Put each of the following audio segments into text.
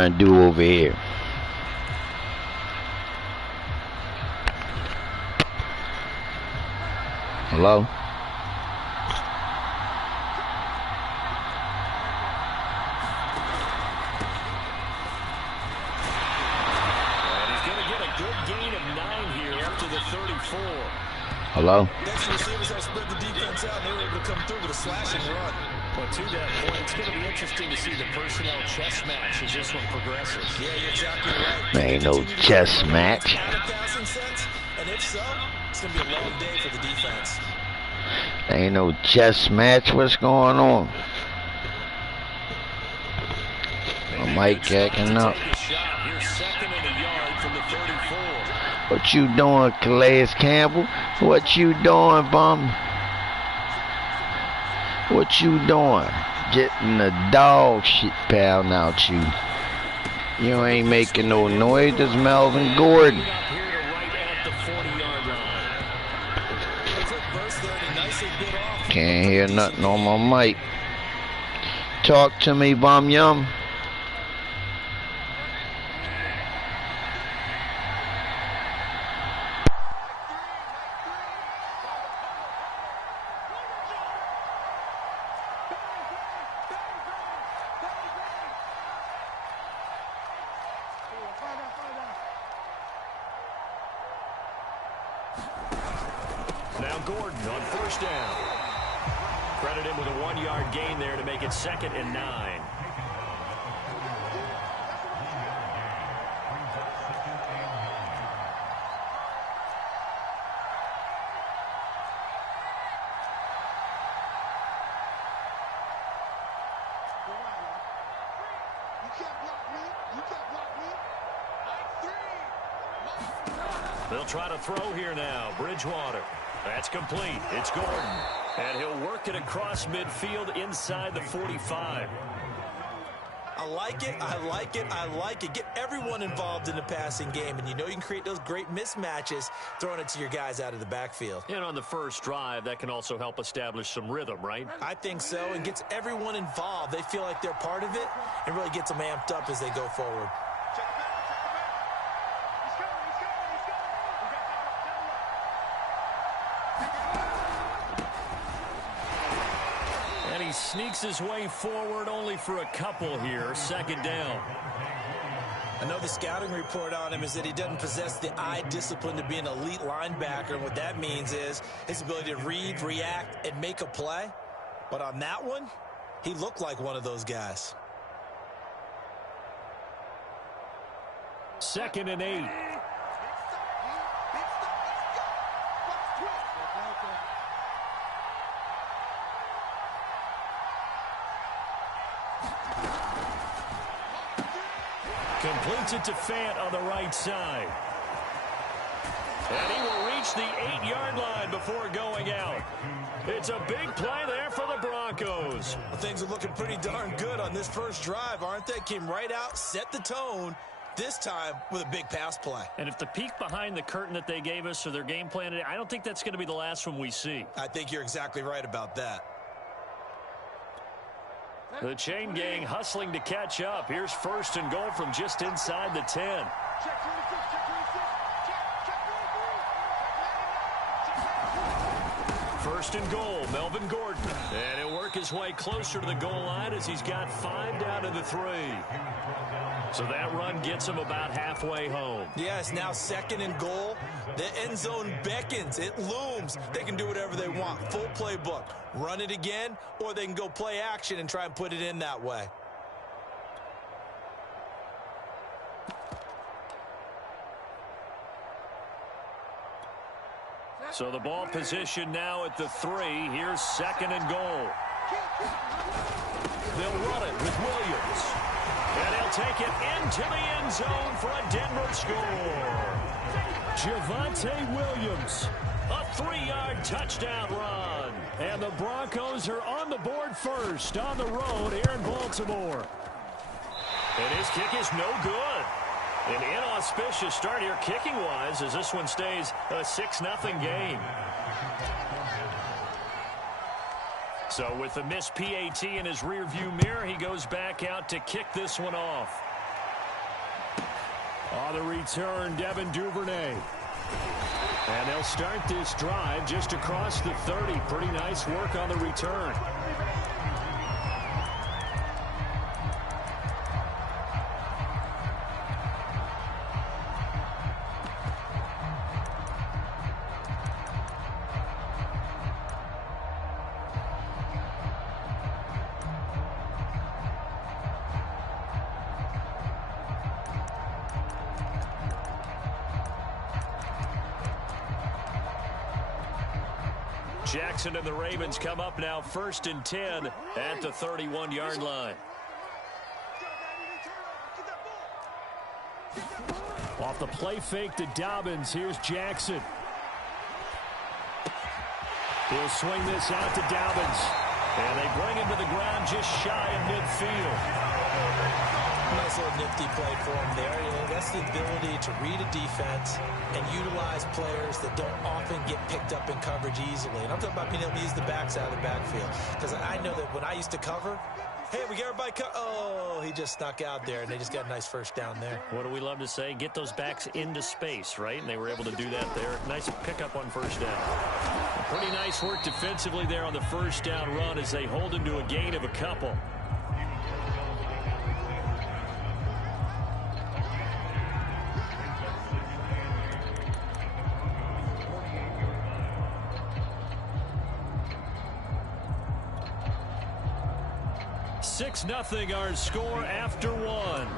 trying to do over here? Hello? Hello? Next receivers have spread the defense out, and they were able to come through with a slashing run. But to that point, it's going to be interesting to see the personnel chess match as this one progresses. Yeah, you're exactly right. There ain't no chess match. And if so, it's going to be a long day for the defense. There ain't no chess match. What's going on? My mic acting up. What you doing, Calais Campbell? What you doing, bum? What you doing? Getting the dog shit pound out you. You ain't making no noise. It's Melvin Gordon. Can't hear nothing on my mic. Talk to me, bum yum. Now Gordon on first down. Credit him with a 1-yard gain there to make it 2nd and 9. They'll try to throw here now. Bridgewater. That's complete. It's Gordon. And he'll work it across midfield inside the 45. I like it. I like it. I like it. Get everyone involved in the passing game. And you know you can create those great mismatches throwing it to your guys out of the backfield. And on the first drive, that can also help establish some rhythm, right? I think so. And gets everyone involved. They feel like they're part of it and really gets them amped up as they go forward. He sneaks his way forward only for a couple here. 2nd down. I know the scouting report on him is that he doesn't possess the eye discipline to be an elite linebacker. And what that means is his ability to read, react, and make a play. But on that one, he looked like one of those guys. 2nd and 8. Completes it to Fant on the right side. And he will reach the 8-yard line before going out. It's a big play there for the Broncos. Well, things are looking pretty darn good on this first drive, aren't they? Came right out, set the tone, this time with a big pass play. And if the peek behind the curtain that they gave us or their game plan, I don't think that's going to be the last one we see. I think you're exactly right about that. The chain gang hustling to catch up. Here's 1st and goal from just inside the 10. First and goal, Melvin Gordon. And he'll work his way closer to the goal line as he's got 5 down to the 3. So that run gets him about halfway home. Yeah, it's now 2nd and goal. The end zone beckons. It looms. They can do whatever they want. Full playbook. Run it again, or they can go play action and try and put it in that way. So the ball position now at the 3. Here's 2nd and goal. They'll run it with Williams. And he'll take it into the end zone for a Denver score. Javonte Williams, a 3-yard touchdown run. And the Broncos are on the board first on the road here in Baltimore. And his kick is no good. An inauspicious start here kicking-wise as this one stays a 6-0 game. So with the missed PAT in his rearview mirror, he goes back out to kick this one off. On the return, Devin Duvernay. And they'll start this drive just across the 30. Pretty nice work on the return. Jackson and the Ravens come up now 1st and 10 at the 31-yard line. Off the play fake to Dobbins, here's Jackson. He'll swing this out to Dobbins. And they bring him to the ground just shy of midfield. Nice little nifty play for him there. You know, that's the ability to read a defense and utilize players that don't often get picked up in coverage easily. And I'm talking about being able to use the backside of the backfield. Because I know that when I used to cover, hey, we got everybody oh, he just snuck out there, and they just got a nice first down there. What do we love to say? Get those backs into space, right? And they were able to do that there. Nice pickup on first down. Pretty nice work defensively there on the first down run as they hold him to a gain of a couple. Six 0 our score after one.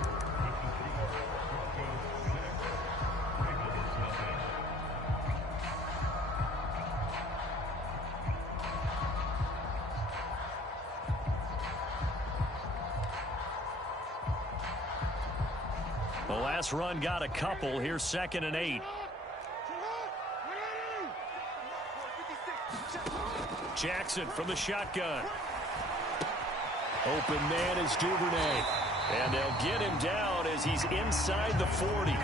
The last run got a couple. Here's 2nd and 8. Jackson from the shotgun. Open man is Duvernay. And they'll get him down as he's inside the 40.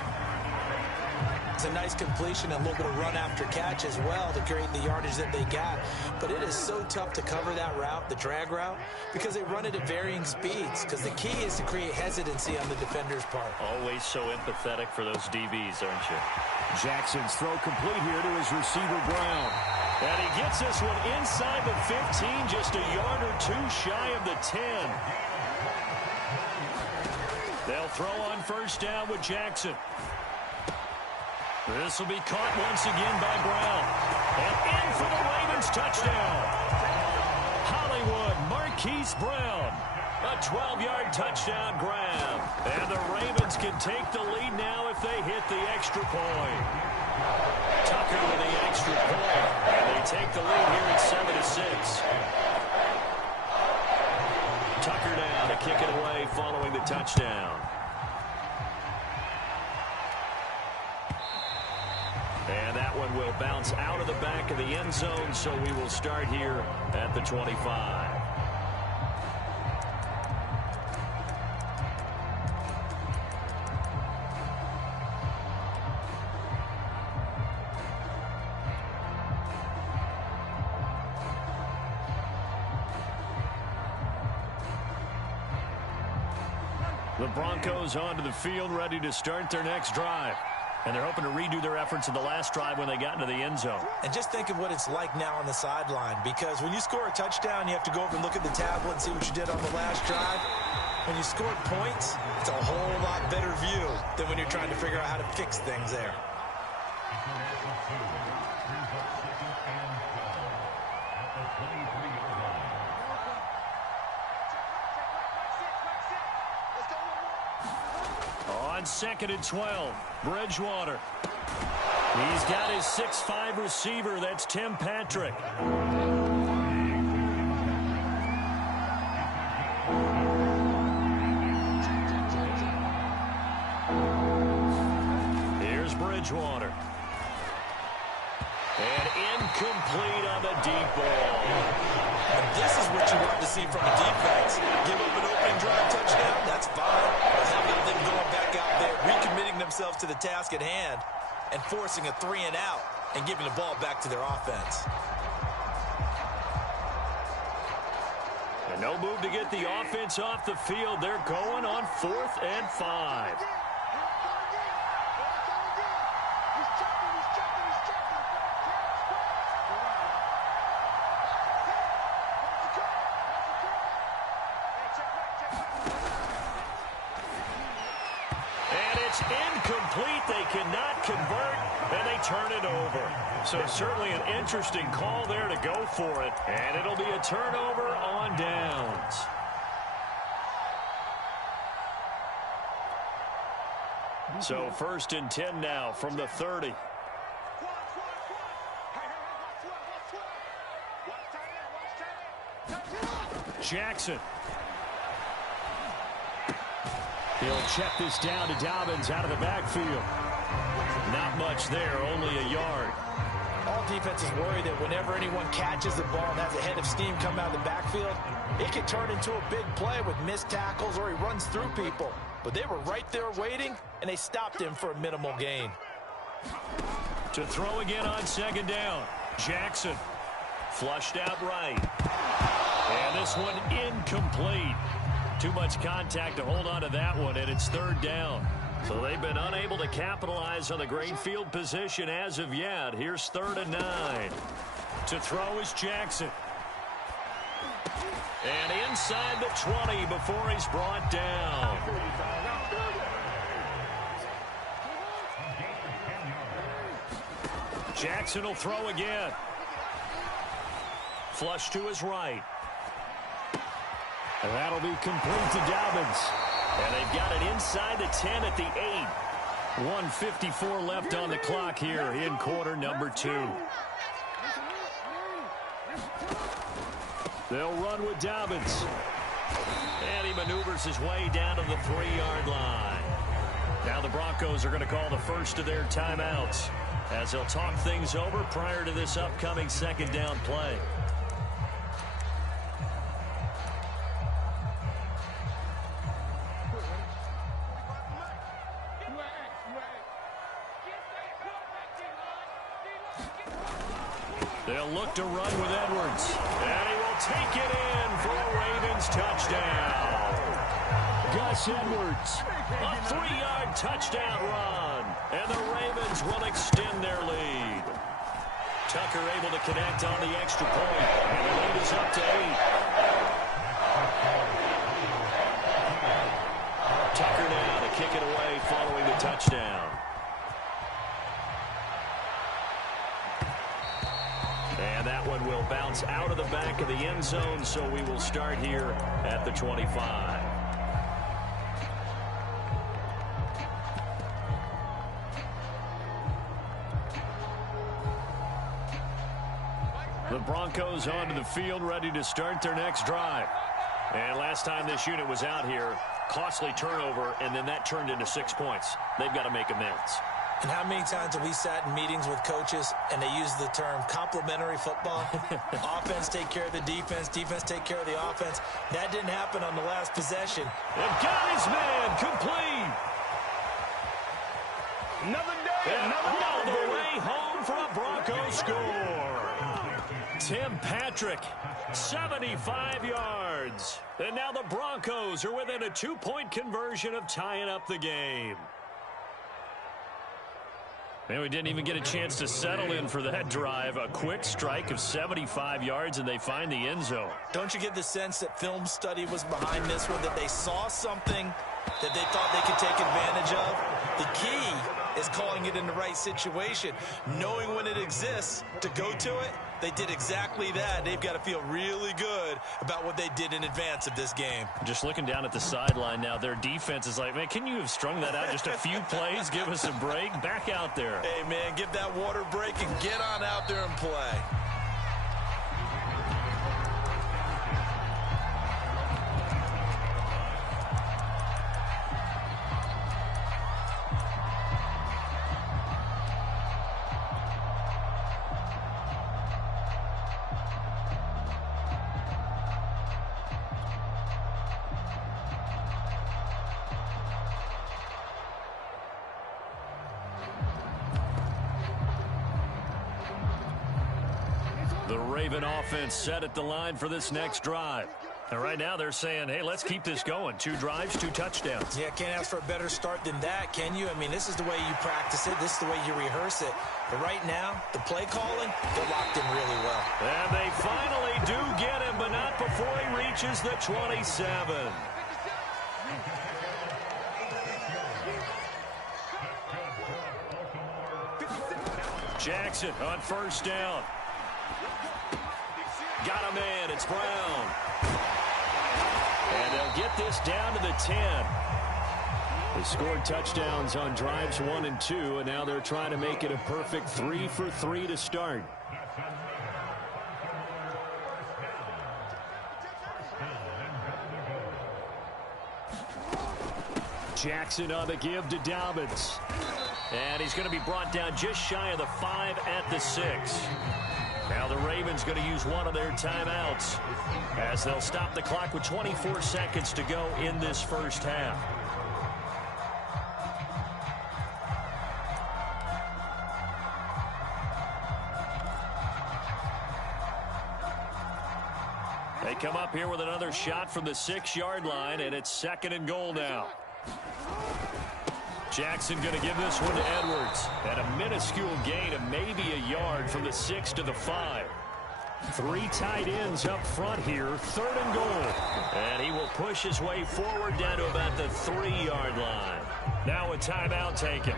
It's a nice completion and a little bit of run after catch as well to create the yardage that they got. But it is so tough to cover that route, the drag route, because they run it at varying speeds. Because the key is to create hesitancy on the defender's part. Always so empathetic for those DBs, aren't you? Jackson's throw complete here to his receiver, Brown. And he gets this one inside the 15, just a yard or two shy of the 10. They'll throw on first down with Jackson. This will be caught once again by Brown. And in for the Ravens touchdown. Hollywood Marquise Brown. A 12-yard touchdown grab. And the Ravens can take the lead now if they hit the extra point. Tucker with the extra point. And they take the lead here at 7-6. Tucker down to kick it away following the touchdown. And that one will bounce out of the back of the end zone, so we will start here at the 25. The Broncos onto the field, ready to start their next drive. And they're hoping to redo their efforts in the last drive when they got into the end zone. And just think of what it's like now on the sideline, because when you score a touchdown, you have to go over and look at the tablet and see what you did on the last drive. When you scored points, it's a whole lot better view than when you're trying to figure out how to fix things there. On 2nd and 12, Bridgewater. He's got his 6'5" receiver. That's Tim Patrick. Here's Bridgewater. And incomplete on the deep ball. And this is what you want to see from a defense. Give up an opening drive touchdown, that's fine. But how about them going back out there, recommitting themselves to the task at hand, and forcing a 3-and-out and giving the ball back to their offense. And no move to get the offense off the field. They're going on 4th and 5. it's incomplete. They cannot convert, and they turn it over. So certainly an interesting call there to go for it, and it'll be a turnover on downs. So 1st and 10 now from the 30. Jackson. He'll check this down to Dobbins out of the backfield. Not much there, only a yard. All defenses worry that whenever anyone catches the ball and has a head of steam come out of the backfield, it can turn into a big play with missed tackles or he runs through people. But they were right there waiting, and they stopped him for a minimal gain. To throw again on 2nd down. Jackson flushed out right. And this one incomplete. Too much contact to hold on to that one, and it's 3rd down. So they've been unable to capitalize on the great field position as of yet. Here's 3rd and 9. To throw is Jackson. And inside the 20 before he's brought down. Jackson will throw again. Flush to his right. And that'll be complete to Dobbins. And they've got it inside the 10 at the 8. 1:54 left on the clock here in quarter number 2. They'll run with Dobbins. And he maneuvers his way down to the 3-yard line. Now the Broncos are going to call the first of their timeouts as they'll talk things over prior to this upcoming 2nd down play. They'll look to run with Edwards. And he will take it in for a Ravens touchdown. Gus Edwards, a 3-yard touchdown run. And the Ravens will extend their lead. Tucker able to connect on the extra point. And the lead is up to 8. Tucker now to kick it away following the touchdown. And that one will bounce out of the back of the end zone, so we will start here at the 25. The Broncos onto the field, ready to start their next drive. And last time this unit was out here, costly turnover, and then that turned into 6 points. They've got to make amends. And how many times have we sat in meetings with coaches and they use the term complementary football? Offense take care of the defense, defense take care of the offense. That didn't happen on the last possession. And got his man complete. Another day, And another all day. the way home for a Broncos score. Tim Patrick, 75 yards. And now the Broncos are within a 2-point conversion of tying up the game. And we didn't even get a chance to settle in for that drive. A quick strike of 75 yards, and they find the end zone. Don't you get the sense that film study was behind this one, that they saw something that they thought they could take advantage of? The key is calling it in the right situation, knowing when it exists to go to it. They did exactly that. They've got to feel really good about what they did in advance of this game. Just looking down at the sideline now, their defense is like, man, can you have strung that out just a few plays? Give us a break. Back out there. Hey, man, give that water break and get on out there and play. The Raven offense set at the line for this next drive. And right now they're saying, hey, let's keep this going. 2 drives, 2 touchdowns. Yeah, can't ask for a better start than that, can you? I mean, this is the way you practice it. This is the way you rehearse it. But right now, the play calling, they're locked in really well. And they finally do get him, but not before he reaches the 27. Jackson on first down. Got a man. It's Brown. And they'll get this down to the 10. They scored touchdowns on drives 1 and 2, and now they're trying to make it a perfect 3 for 3 to start. Jackson on the give to Dobbins. And he's going to be brought down just shy of the 5 at the 6. Now the Ravens going to use one of their timeouts as they'll stop the clock with 24 seconds to go in this first half. They come up here with another shot from the 6-yard line, and it's 2nd and goal now. Jackson going to give this one to Edwards. And a minuscule gain of maybe a yard from the 6 to the 5. 3 tight ends up front here. 3rd and goal. And he will push his way forward down to about the 3-yard line. Now a timeout taken.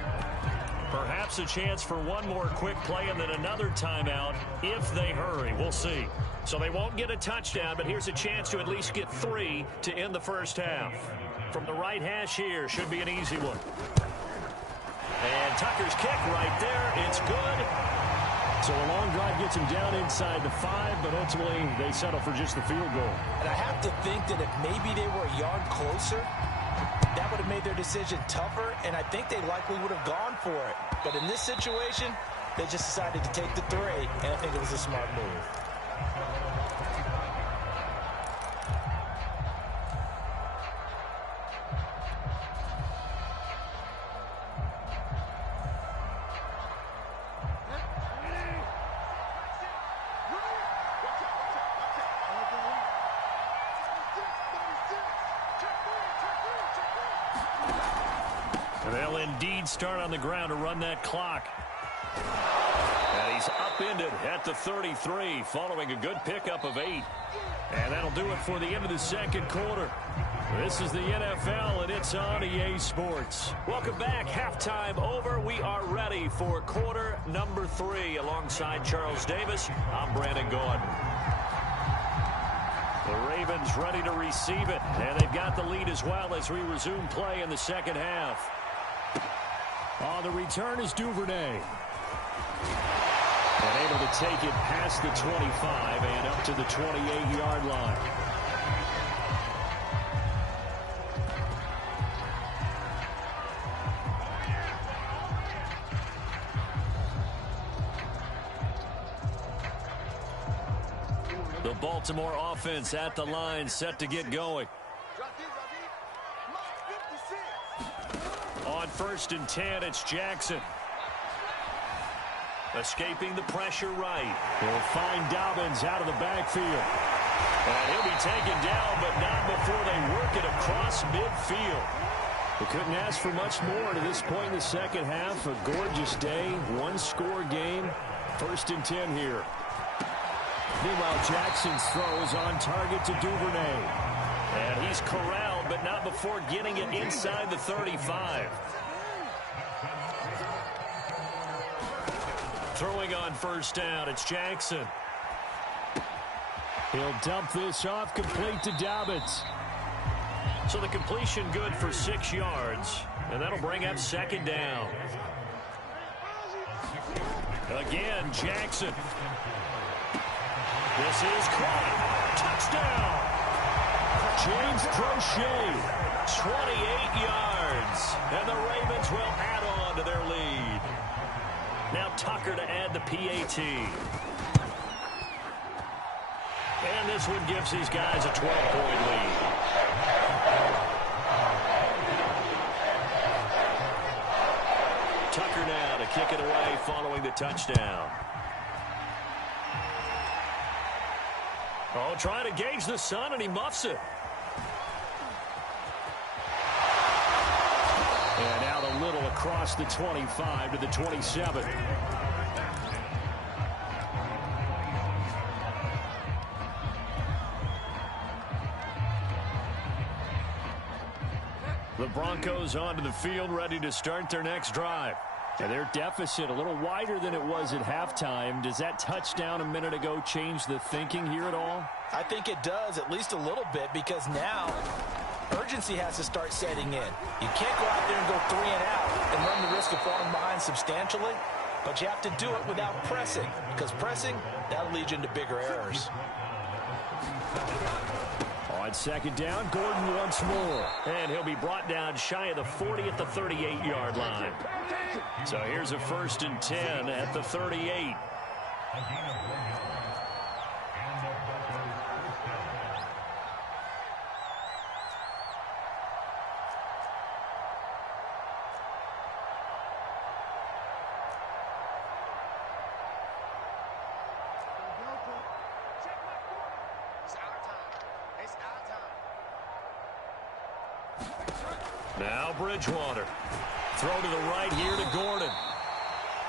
Perhaps a chance for one more quick play and then another timeout if they hurry. We'll see. So they won't get a touchdown, but here's a chance to at least get 3 to end the first half. From the right hash here, should be an easy one. And Tucker's kick right there. It's good. So a long drive gets him down inside the 5, but ultimately they settle for just the field goal. And I have to think that if maybe they were a yard closer, that would have made their decision tougher, and I think they likely would have gone for it. But in this situation, they just decided to take the 3, and I think it was a smart move. They'll indeed start on the ground to run that clock. And he's upended at the 33 following a good pickup of 8. And that'll do it for the end of the second quarter. This is the NFL, and it's on EA Sports. Welcome back. Halftime over. We are ready for quarter number 3. Alongside Charles Davis, I'm Brandon Gordon. The Ravens ready to receive it, and they've got the lead as well as we resume play in the second half. On the return is Duvernay. And able to take it past the 25 and up to the 28-yard line. The Baltimore offense at the line, set to get going. On 1st and 10, it's Jackson. Escaping the pressure right. He'll find Dobbins out of the backfield. And he'll be taken down, but not before they work it across midfield. They couldn't ask for much more to this point in the second half. A gorgeous day, one-score game. 1st and 10 here. Meanwhile, Jackson's throw is on target to Duvernay. And he's corralled, but not before getting it inside the 35. Throwing on 1st down, it's Jackson. He'll dump this off, complete to Dobbins. So the completion good for 6 yards, and that'll bring up 2nd down. Again, Jackson. This is caught. Touchdown. James Crochet, 28 yards. And the Ravens will add on to their lead. Now Tucker to add the PAT. And this one gives these guys a 12-point lead. Tucker now to kick it away following the touchdown. Oh, trying to gauge the sun, and he muffs it. And out a little across the 25 to the 27. The Broncos onto the field, ready to start their next drive. And their deficit a little wider than it was at halftime. Does that touchdown a minute ago change the thinking here at all? I think it does, at least a little bit, because now urgency has to start setting in. You can't go out there and go 3 and out and run the risk of falling behind substantially, but you have to do it without pressing, because pressing, that'll lead you into bigger errors. On second down, Gordon once more. And he'll be brought down shy of the 40 at the 38-yard line. So here's a 1st and 10 at the 38. Now Bridgewater. Throw to the right here to Gordon.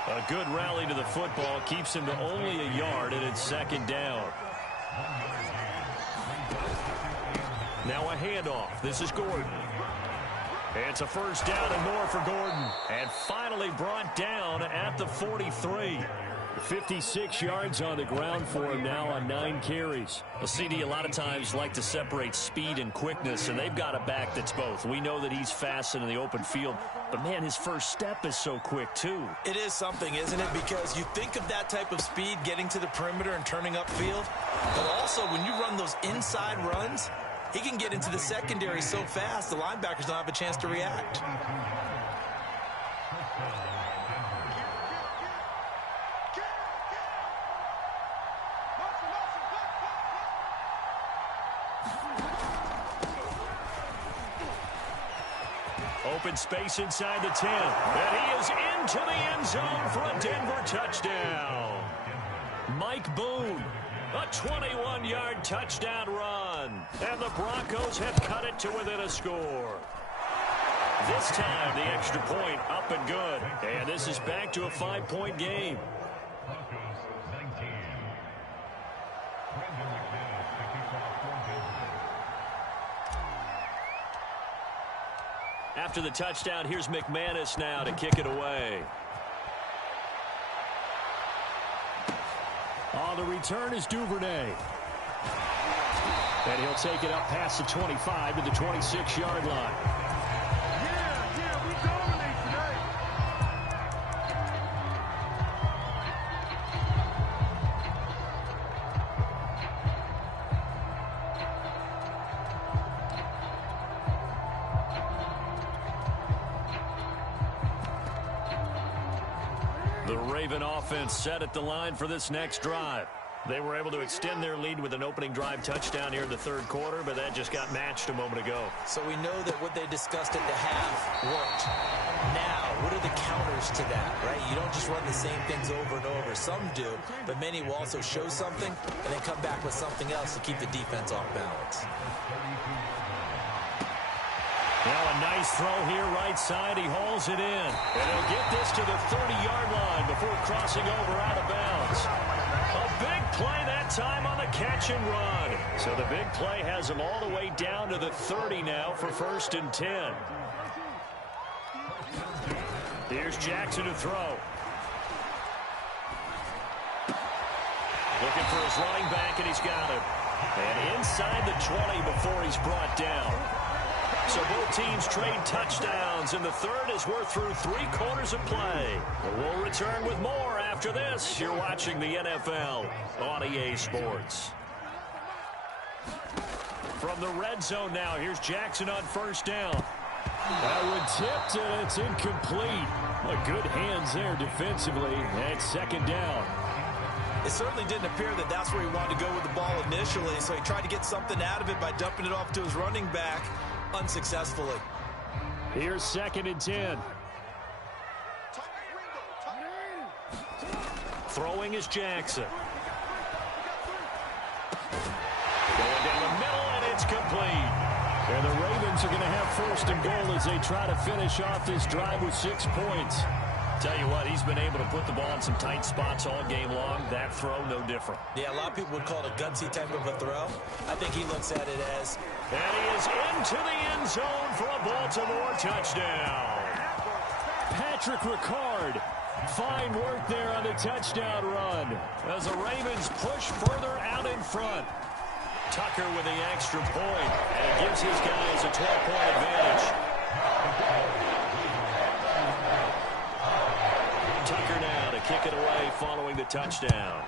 A good rally to the football keeps him to only a yard, and it's second down. Now a handoff. This is Gordon. It's a 1st down and more for Gordon. And finally brought down at the 43. 56 yards on the ground for him now on 9 carries. A CD a lot of times like to separate speed and quickness, and they've got a back that's both. We know that he's fast in the open field, but man, his first step is so quick too. It is something, isn't it? Because you think of that type of speed getting to the perimeter and turning upfield, but also when you run those inside runs, he can get into the secondary so fast the linebackers don't have a chance to react. Open space inside the 10. And he is into the end zone for a Denver touchdown. Mike Boone, a 21-yard touchdown run. And the Broncos have cut it to within a score. This time, the extra point up and good. And this is back to a 5-point game. After the touchdown, here's McManus now to kick it away. On the return is Duvernay. And he'll take it up past the 25 to the 26-yard line. We dominate today. The Raven offense set at the line for this next drive. They were able to extend their lead with an opening drive touchdown here in the 3rd quarter, but that just got matched a moment ago. So we know that what they discussed at the half worked. Now, what are the counters to that, right? You don't just run the same things over and over. Some do, but many will also show something and then come back with something else to keep the defense off balance. Now a nice throw here right side. He hauls it in. And he'll get this to the 30-yard line before crossing over out of bounds. A big play that time on the catch and run. So the big play has him all the way down to the 30 now for 1st and 10. Here's Jackson to throw. Looking for his running back, and he's got him. And inside the 20 before he's brought down. So both teams trade touchdowns, and the 3rd as we're through 3 quarters of play. We'll return with more after this. You're watching the NFL on EA Sports. From the red zone now, here's Jackson on 1st down. That one tipped, and it's incomplete. Good hands there defensively, and 2nd down. It certainly didn't appear that that's where he wanted to go with the ball initially, so he tried to get something out of it by dumping it off to his running back. Unsuccessfully. Here's 2nd and 10. Throwing is Jackson. Going down the middle, and it's complete. And the Ravens are going to have 1st and goal as they try to finish off this drive with 6 points. Tell you what, he's been able to put the ball in some tight spots all game long. That throw, no different. Yeah, a lot of people would call it a gutsy type of a throw. I think he looks at it as... And he is into the end zone for a Baltimore touchdown. Patrick Ricard. Fine work there on the touchdown run as the Ravens push further out in front. Tucker with the extra point, and it gives his guys a 12-point advantage. Tucker now to kick it away following the touchdown.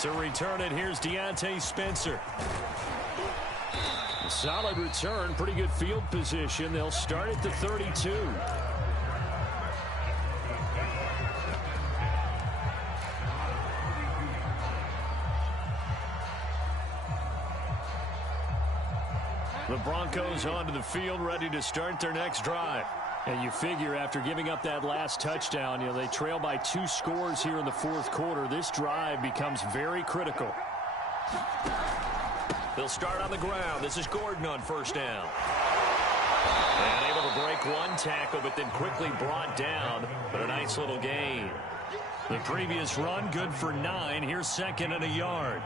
To return it, here's Deontay Spencer. Solid return, pretty good field position. They'll start at the 32. The Broncos onto the field, ready to start their next drive. And you figure after giving up that last touchdown, they trail by 2 scores here in the fourth quarter. This drive becomes very critical. They'll start on the ground. This is Gordon on first down. And able to break one tackle, but then quickly brought down. But a nice little gain. The previous run, good for 9. Here's second and a yard.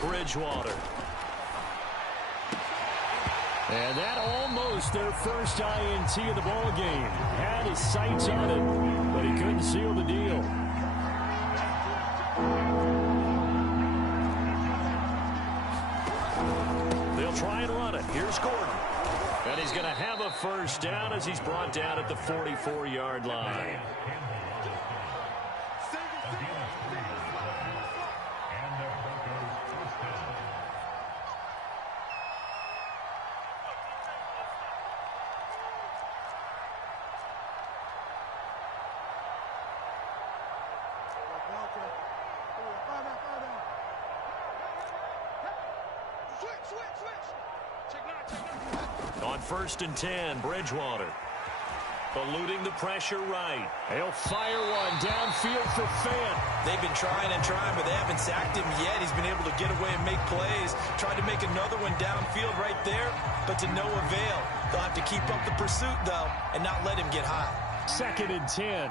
Bridgewater. And that almost their first INT of the ball game. Had his sights on it, but he couldn't seal the deal. They'll try and run it. Here's Gordon. And he's going to have a first down as he's brought down at the 44-yard line. On first and 10, Bridgewater. Eluding the pressure right. He'll fire one downfield for Fant. They've been trying and trying, but they haven't sacked him yet. He's been able to get away and make plays. Tried to make another one downfield right there, but to no avail. They'll have to keep up the pursuit, though, and not let him get high. Second and 10.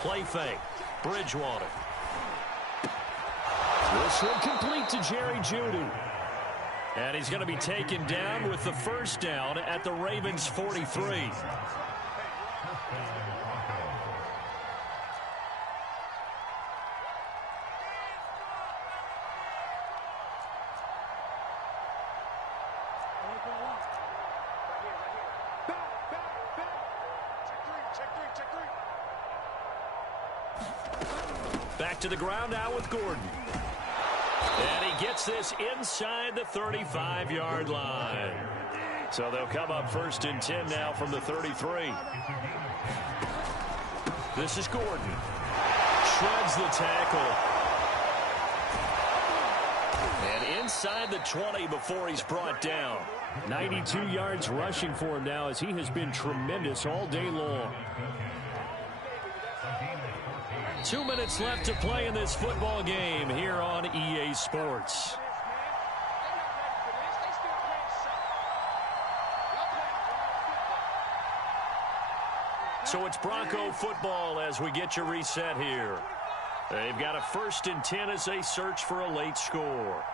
Play fake. Bridgewater. This one complete to Jerry Jeudy. And he's going to be taken down with the first down at the Ravens' 43. Back to the ground now with Gordon. And he gets this inside the 35-yard line. So they'll come up first and 10 now from the 33. This is Gordon. Shreds the tackle. And inside the 20 before he's brought down. 92 yards rushing for him now as he has been tremendous all day long. 2 minutes left to play in this football game here on EA Sports. So it's Bronco football as we get you reset here. They've got a first and 10 as they search for a late score.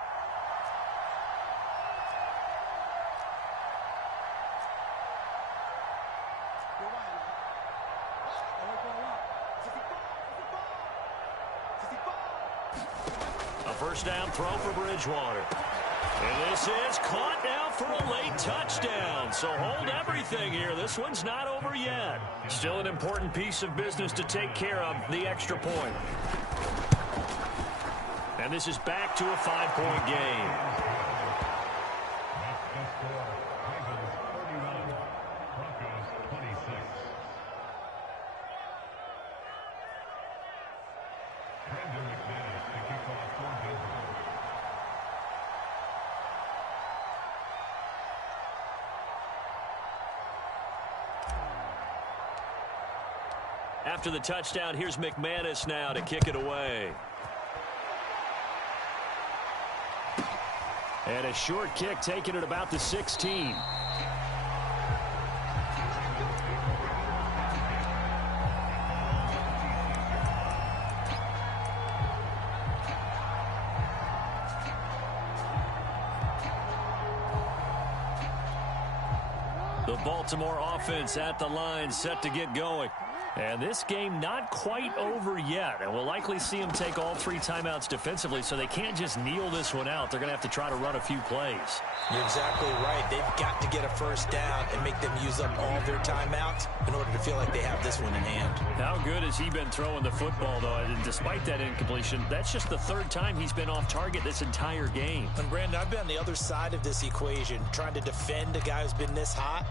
First down throw for Bridgewater. And this is caught now for a late touchdown. So hold everything here. This one's not over yet. Still an important piece of business to take care of, the extra point. And this is back to a 5-point game. After the touchdown, here's McManus now to kick it away. And a short kick taken at about the 16. The Baltimore offense at the line, set to get going. And this game not quite over yet. And we'll likely see them take all 3 timeouts defensively, so they can't just kneel this one out. They're going to have to try to run a few plays. You're exactly right. They've got to get a first down and make them use up all their timeouts in order to feel like they have this one in hand. How good has he been throwing the football, though? And despite that incompletion, that's just the 3rd time he's been off target this entire game. And, Brandon, I've been on the other side of this equation, trying to defend a guy who's been this hot.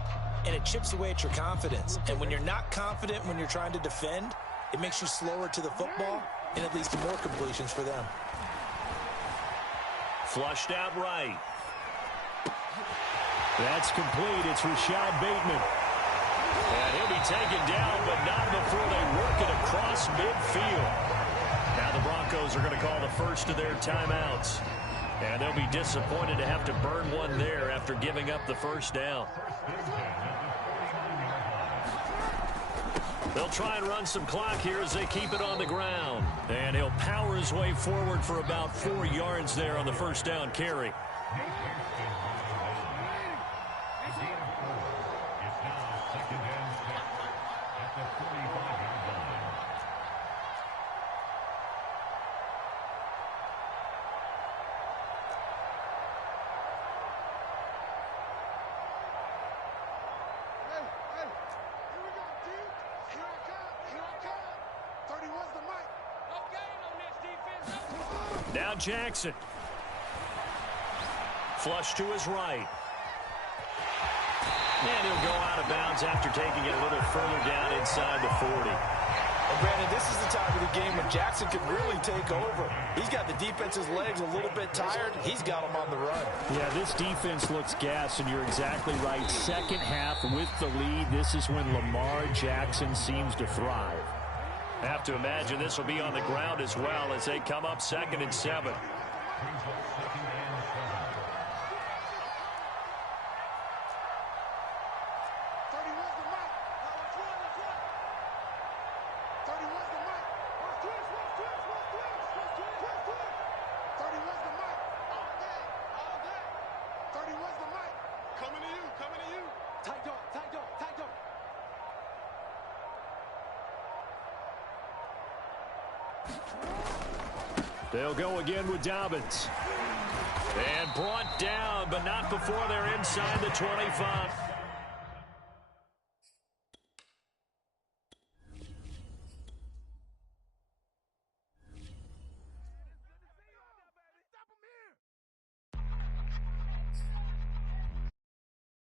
And it chips away at your confidence. And when you're not confident when you're trying to defend, it makes you slower to the football, and it leads to more completions for them. Flushed out right. That's complete. It's Rashad Bateman. And he'll be taken down, but not before they work it across midfield. Now the Broncos are going to call the first of their timeouts. And they'll be disappointed to have to burn one there after giving up the first down. They'll try and run some clock here as they keep it on the ground. And he'll power his way forward for about 4 yards there on the first down carry. Now Jackson. Flush to his right. And he'll go out of bounds after taking it a little further down inside the 40. And Brandon, this is the time of the game when Jackson can really take over. He's got the defense's legs a little bit tired. He's got them on the run. Yeah, this defense looks gassed, and you're exactly right. Second half with the lead, this is when Lamar Jackson seems to thrive. I have to imagine this will be on the ground as well as they come up 2nd and 7. They'll go again with Dobbins. And brought down, but not before they're inside the 25.